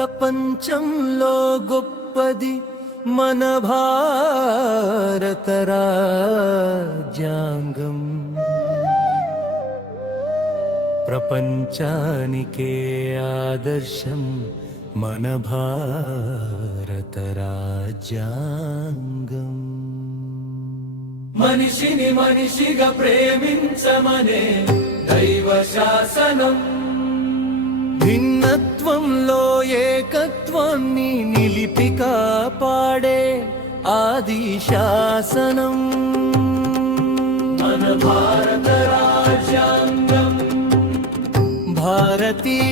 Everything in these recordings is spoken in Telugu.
ప్రపంచంలో గొప్పది మన భారత రాజ్యాంగం. ప్రపంచానికే ఆదర్శం మన భారత రాజ్యాంగం. మనిషిని మనిషిగా ప్రేమించమనే దైవ శాసనం భిన్నత్వంలో ఏకత్వాన్ని నిలిపి కాపాడే ఆది శాసనం. మన భారత రాజ్యాంగం. భారతీయులందరికీ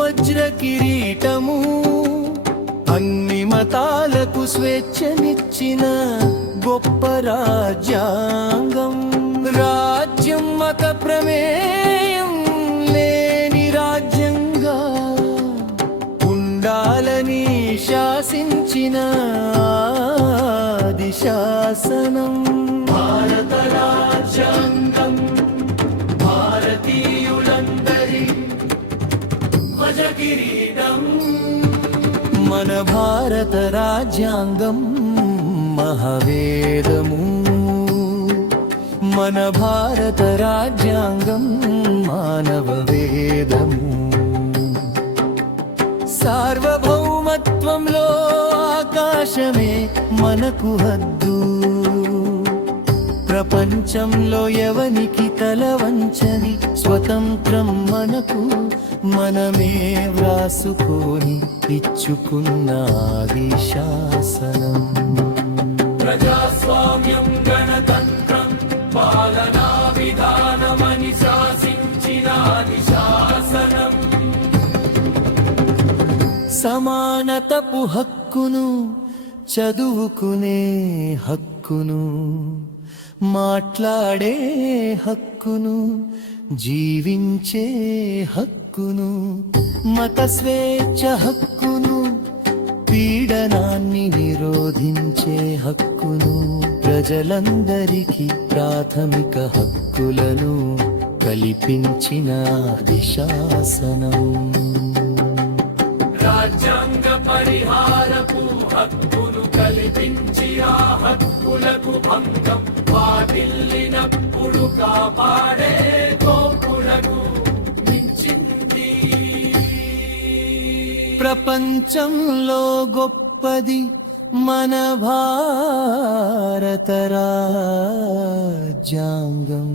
వజ్ర కిరీటము అన్ని మతాలకు స్వేచ్ఛనిచ్చిన గొప్ప రాజ్యాంగం. రాజ్యం మత ప్రమేయం శాసించిన ఆది శాసనం భారత రాజ్యాంగం భారతీయులందరి ధ్వజకిరీటం. మన భారత రాజ్యాంగం మహావేదము. మన భారత రాజ్యాంగం మానవ వేదము సార్వభౌమత్వంలో ఆకాశమే మనకు హద్దు. ప్రపంచంలో ఎవనికి తల వంచని స్వతంత్రం మనకు మనమే వ్రాసుకొని ఇచ్చుకున్న శాసనం ప్రజాస్వామ్యం గణతంత్రం పాలనా విధానమని శాసించిన శాసనం సమానతపు హక్కును చదువుకునే హక్కును మాట్లాడే హక్కును జీవించే హక్కును మత స్వేచ్ఛ హక్కును పీడనాన్ని నిరోధించే హక్కును ప్రజలందరికీ ప్రాథమిక హక్కులను కల్పించిన దిశాసనం. రాజ్యాంగ పరిహారపు హక్కును కల్పించి ఆ హక్కులకు భంగం. వాటిల్లినప్పుడు కాపాడే గోపులకు మించింది. ప్రపంచంలో గొప్పది మన భారత రాజ్యాంగం.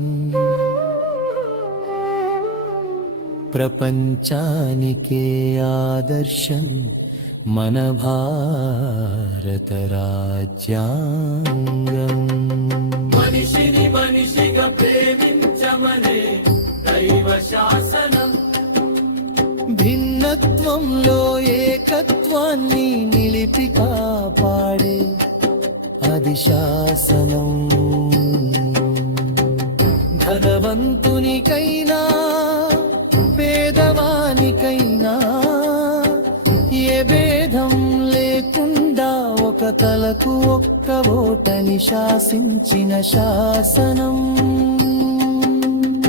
ప్రపంచానికే ఆదర్శం మన భారత రాజ్యాంగం మనిషిని మనిషిగా ప్రేమించమనే దైవ శాసనం. భిన్నత్వంలో ఏకత్వాన్ని నిలిపి కాపాడే అది శాసనం ధనవంతునికైనా పేదవానికైనా ఏ భేదం లేకుండా ఒక తలకు ఒక్క ఓటని శాసించిన శాసనం.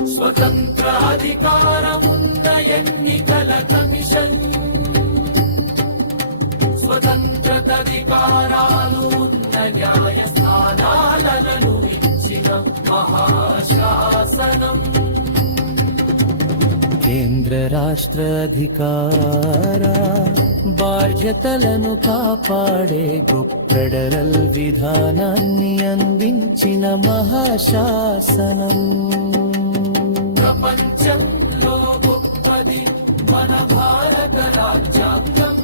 స్వతంత్రాధికారమున్న ఎన్నికల కమిషన్. స్వతంత్రతాధికారాలు ఉన్న న్యాయస్థానాలను ఇచ్చిన మహాశాసనం. కేంద్ర రాష్ట్ర అధికార బాధ్యతలను కాపాడే గొప్పడరల్ విధానాన్ని అందించిన మహాశాసనం. ప్రపంచంలో గొప్పది మన భారత రాజ్యాంగం.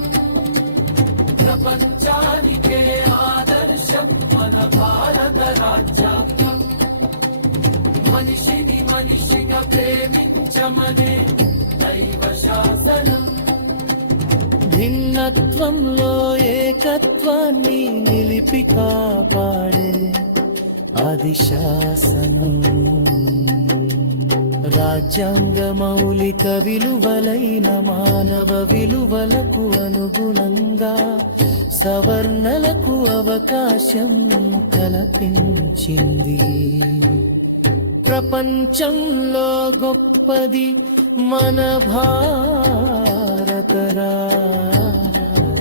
ప్రపంచానికే ఆదర్శం మన భారత రాజ్యాంగం. మనిషిని మనిషిగా ప్రేమించ ప్రేమించమనే దైవ శాసనం భిన్నత్వంలో ఏకత్వాన్ని నిలిపి కాపాడే అది శాసనం రాజ్యాంగ మౌలిక విలువలైన మానవ విలువలకు అనుగుణంగా సవర్ణలకు అవకాశం కల్పించింది. ప్రపంచంలో గొప్పది మన प्रपञ्चं लोगोत्पदि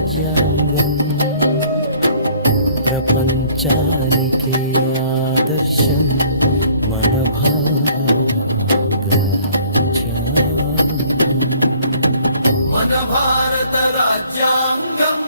मनभारतराज्याङ्गं మన భారత రాజ్యాంగం